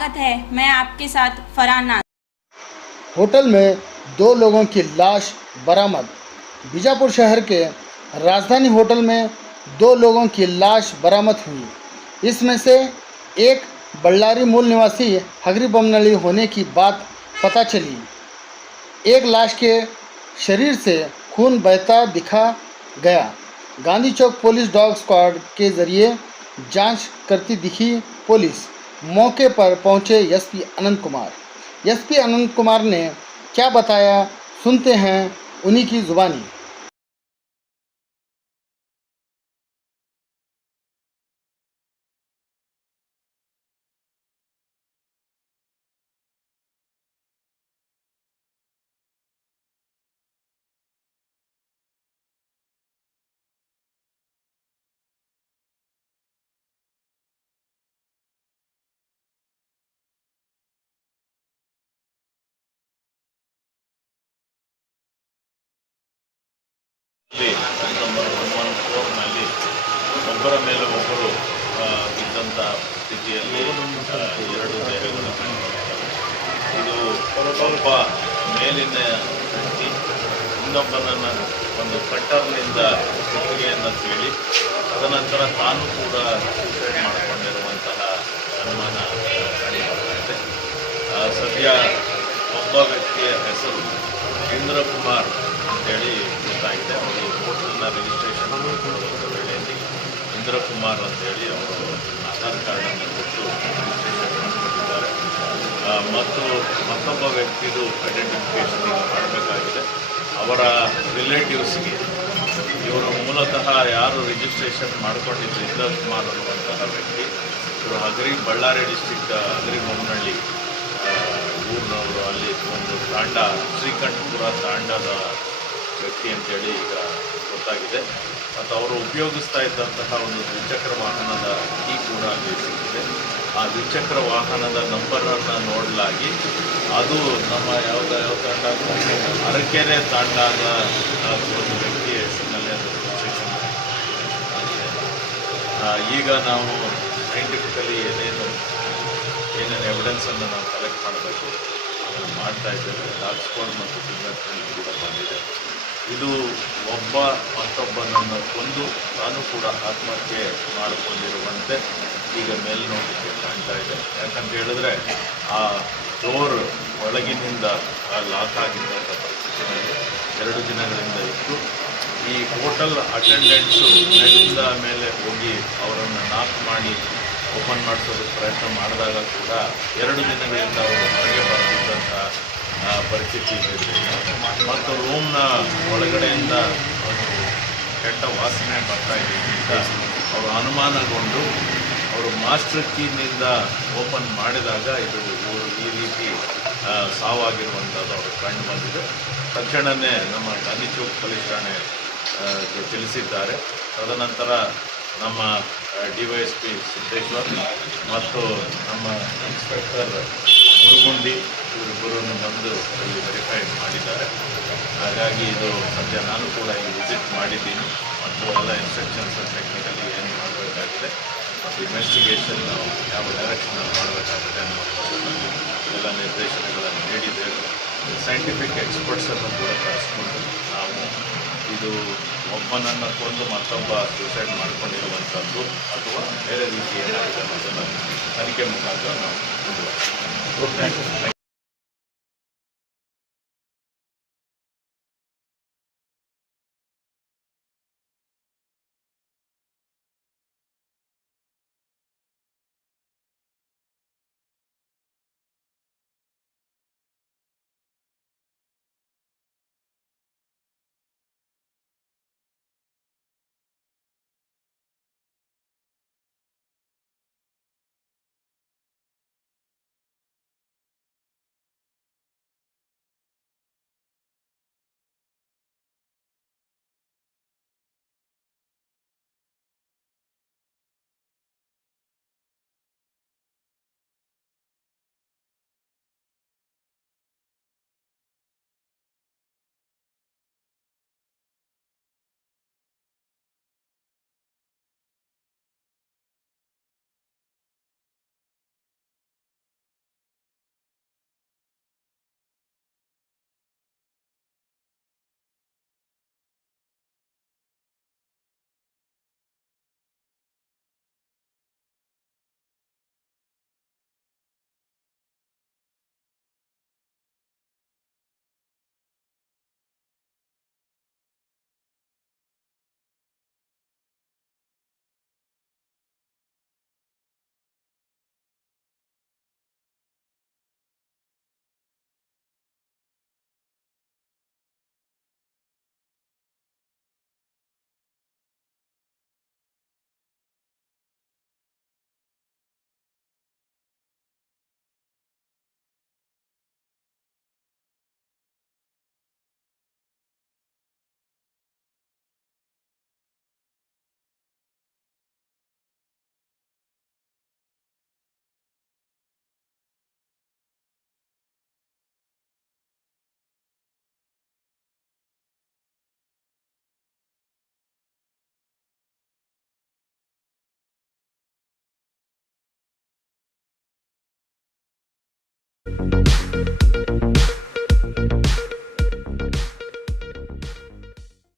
स्वागत है। मैं आपके साथ फरहान नाज। होटल में दो लोगों की लाश बरामद। बीजापुर शहर के राजधानी होटल में दो लोगों की लाश बरामद हुई। इसमें से एक बल्लारी मूल निवासी हगरी बमनली होने की बात पता चली। एक लाश के शरीर से खून बहता दिखा गया। गांधी चौक पुलिस डॉग स्क्वाड के जरिए जांच करती दिखी पुलिस। मौके पर पहुंचे एसपी अनंत कुमार ने क्या बताया, सुनते हैं उन्हीं की जुबानी। ನಂಬರ್ 114ನಲ್ಲಿ ಒಬ್ಬರ ಮೇಲೆ ಒಬ್ಬರು ಇದ್ದಂಥ ಸ್ಥಿತಿಯಲ್ಲಿ ಎರಡು ದೇಹಗಳು ಇದು ಒಬ್ಬ ಮೇಲಿನ ವ್ಯಕ್ತಿ ಇನ್ನೊಬ್ಬನನ್ನು ಒಂದು ಕಟ್ಟರ್ನಿಂದ ಕುತ್ತಿಗೆಯನ್ನು ಕೇಳಿ ತದನಂತರ ತಾನು ಕೂಡ ಸೂಸೈಡ್ ಮಾಡಿಕೊಂಡಿರುವಂತಹ ಅನುಮಾನ ಇದೆ. ಸದ್ಯ ಒಬ್ಬ ವ್ಯಕ್ತಿಯ ಹೆಸರು ಇಂದ್ರಕುಮಾರ್ ಅಂತೇಳಿ ಗೊತ್ತಾಗಿದೆ. ಅವರು ಹೋಟೆಲ್ನ ರಿಜಿಸ್ಟ್ರೇಷನ್ ಮಾಡಿಕೊಳ್ಳುವಂಥ ವೇಳೆಯಲ್ಲಿ ಇಂದ್ರಕುಮಾರ್ ಅಂತೇಳಿ ಅವರು ಆಧಾರ್ ಕಾರ್ಡನ್ನು ಕೊಟ್ಟು ರಿಜಿಸ್ಟ್ರೇಷನ್ ಮಾಡಿಕೊಂಡಿದ್ದಾರೆ. ಮತ್ತು ಮತ್ತೊಬ್ಬ ವ್ಯಕ್ತಿದು ಐಡೆಂಟಿಫಿಕೇಷನ್ ಈಗ ಮಾಡಬೇಕಾಗಿದೆ. ಅವರ ರಿಲೇಟಿವ್ಸ್ಗೆ ಇವರು ಮೂಲತಃ ಯಾರು ರಿಜಿಸ್ಟ್ರೇಷನ್ ಮಾಡಿಕೊಂಡಿದ್ದು ಇಂದ್ರಕುಮಾರ್ ಅನ್ನುವಂತಹ ವ್ಯಕ್ತಿ, ಇವರು ಬಳ್ಳಾರಿ ಡಿಸ್ಟ್ರಿಕ್ಟ್ ಹಗರಿ ಬೊಮ್ಮನಹಳ್ಳಿ ಊರಿನವರು. ಅಲ್ಲಿ ಒಂದು ತಾಂಡ, ಶ್ರೀಕಂಠಪುರ ತಾಂಡದ ವ್ಯಕ್ತಿ ಅಂತೇಳಿ ಈಗ ಗೊತ್ತಾಗಿದೆ. ಮತ್ತು ಅವರು ಉಪಯೋಗಿಸ್ತಾ ಇದ್ದಂತಹ ಒಂದು ದ್ವಿಚಕ್ರ ವಾಹನದ ಕೀ ಕೂಡ ಅಲ್ಲಿ ಸಿಕ್ಕಿದೆ. ಆ ದ್ವಿಚಕ್ರ ವಾಹನದ ನಂಬರನ್ನು ನೋಡಲಾಗಿ ಅದು ನಮ್ಮ ಯಾವ ತಾಂಡ, ಅರಕೆರೆ ತಾಂಡದ ಒಂದು ವ್ಯಕ್ತಿಯ ಹೆಸರಿನಲ್ಲೇ ಅದು ರಿಜಿಸ್ಟ್ರೇಷನ್ ಆಗಿದೆ. ಈಗ ನಾವು ಸೈಂಟಿಫಿಕಲಿ ಏನೇನು ಎವಿಡೆನ್ಸನ್ನು ನಾವು ಕಲೆಕ್ಟ್ ಮಾಡಬೇಕು ಅದನ್ನು ಮಾಡ್ತಾ ಇದ್ದೇವೆ. ಡಾಗ್ ಸ್ಕ್ವಾಡ್ ಮತ್ತು ಫಿಂಗರ್ ಪ್ರಿಂಟ್ ಕೂಡ ಬಂದಿದೆ. ಇದು ಒಬ್ಬ ಮತ್ತೊಬ್ಬನನ್ನು ಕೊಂದು ತಾನು ಕೂಡ ಆತ್ಮಹತ್ಯೆ ಮಾಡಿಕೊಂಡಿರುವಂತೆ ಈಗ ಮೇಲ್ನೋಟಕ್ಕೆ ಕಾಣ್ತಾ ಇದೆ. ಯಾಕಂತ ಹೇಳಿದ್ರೆ ಆ ಡೋರ್ ಒಳಗಿನಿಂದ ಲಾಕ್ ಆಗಿದ್ದಂಥ ಪರಿಸ್ಥಿತಿನಲ್ಲಿ 2 ದಿನಗಳಿಂದ ಇತ್ತು. ಈ ಹೋಟೆಲ್ ಅಟೆಂಡೆಂಟ್ಸು ಮೇಲಿಂದ ಮೇಲೆ ಹೋಗಿ ಅವರನ್ನು ನಾಕ್ ಮಾಡಿ ಓಪನ್ ಮಾಡಿಸೋದಕ್ಕೆ ಪ್ರಯತ್ನ ಮಾಡಿದಾಗ ಕೂಡ 2 ದಿನಗಳಿಂದ ಅವರು ಹೊರಗೆ ಬರ್ತಿದ್ದಂಥ ಪರಿಸ್ಥಿತಿ ಇದೆ. ಮತ್ತು ರೂಮ್ನ ಒಳಗಡೆಯಿಂದ ಒಂದು ಕೆಟ್ಟ ವಾಸನೆ ಬರ್ತಾ ಇದ್ದರಿಂದ ಅವರು ಅನುಮಾನಗೊಂಡು ಅವರು ಮಾಸ್ಟರ್ ಕೀನಿಂದ ಓಪನ್ ಮಾಡಿದಾಗ ಇದು ಈ ರೀತಿ ಸಾವಾಗಿರುವಂಥದ್ದು ಅವರು ಕಂಡು ಬಂದಿದೆ. ತಕ್ಷಣವೇ ನಮ್ಮ ಗಾಂಧಿ ಚೌಕ್ ಪೊಲೀಸ್ ಠಾಣೆಗೆ ತಿಳಿಸಿದ್ದಾರೆ. ತದನಂತರ ನಮ್ಮ DYSP ಸಿದ್ದೇಶ್ವರ್ ಮತ್ತು ನಮ್ಮ ಇನ್ಸ್ಪೆಕ್ಟರ್ ಮುರುಗುಂಡಿ ಇವರಿಬ್ಬರನ್ನು ಬಂದು ಅಲ್ಲಿ ವೆರಿಫೈ ಮಾಡಿದ್ದಾರೆ. ಹಾಗಾಗಿ ಇದು ಸದ್ಯ ನಾನು ಕೂಡ ಇಲ್ಲಿ ವಿಸಿಟ್ ಮಾಡಿದ್ದೀನಿ ಮತ್ತು ಎಲ್ಲ ಇನ್ಸ್ಟ್ರಕ್ಷನ್ಸ್ ಟೆಕ್ನಿಕಲಿ ಏನು ಮಾಡಬೇಕಾಗಿದೆ ಮತ್ತು ಇನ್ವೆಸ್ಟಿಗೇಷನ್ ಯಾವ ಡೈರೆಕ್ಷನಲ್ಲಿ ಮಾಡಬೇಕಾಗಿದೆ ಅನ್ನೋ ಎಲ್ಲ ನಿರ್ದೇಶನಗಳನ್ನು ನೀಡಿದ್ದೇವೆ. ಸೈಂಟಿಫಿಕ್ ಎಕ್ಸ್ಪರ್ಟ್ಸನ್ನು ಕೂಡ ಕರೆಸ್ಕೊಂಡು ನಾವು ಇದು ಒಬ್ಬನನ್ನು ಕೊಂದು ಮತ್ತೊಬ್ಬ ಸೂಸೈಡ್ ಮಾಡಿಕೊಂಡಿರುವಂಥದ್ದು ಅಥವಾ ಬೇರೆ ರೀತಿ ಏನಾಗಿದೆ ಅನ್ನೋದನ್ನು ತನಿಖೆ ಮುಖಾಂತರ ನಾವು ಮುಂದುವರಿಸ್ತೀವಿ. ಮಾಡಿದ್ದಾರೆ.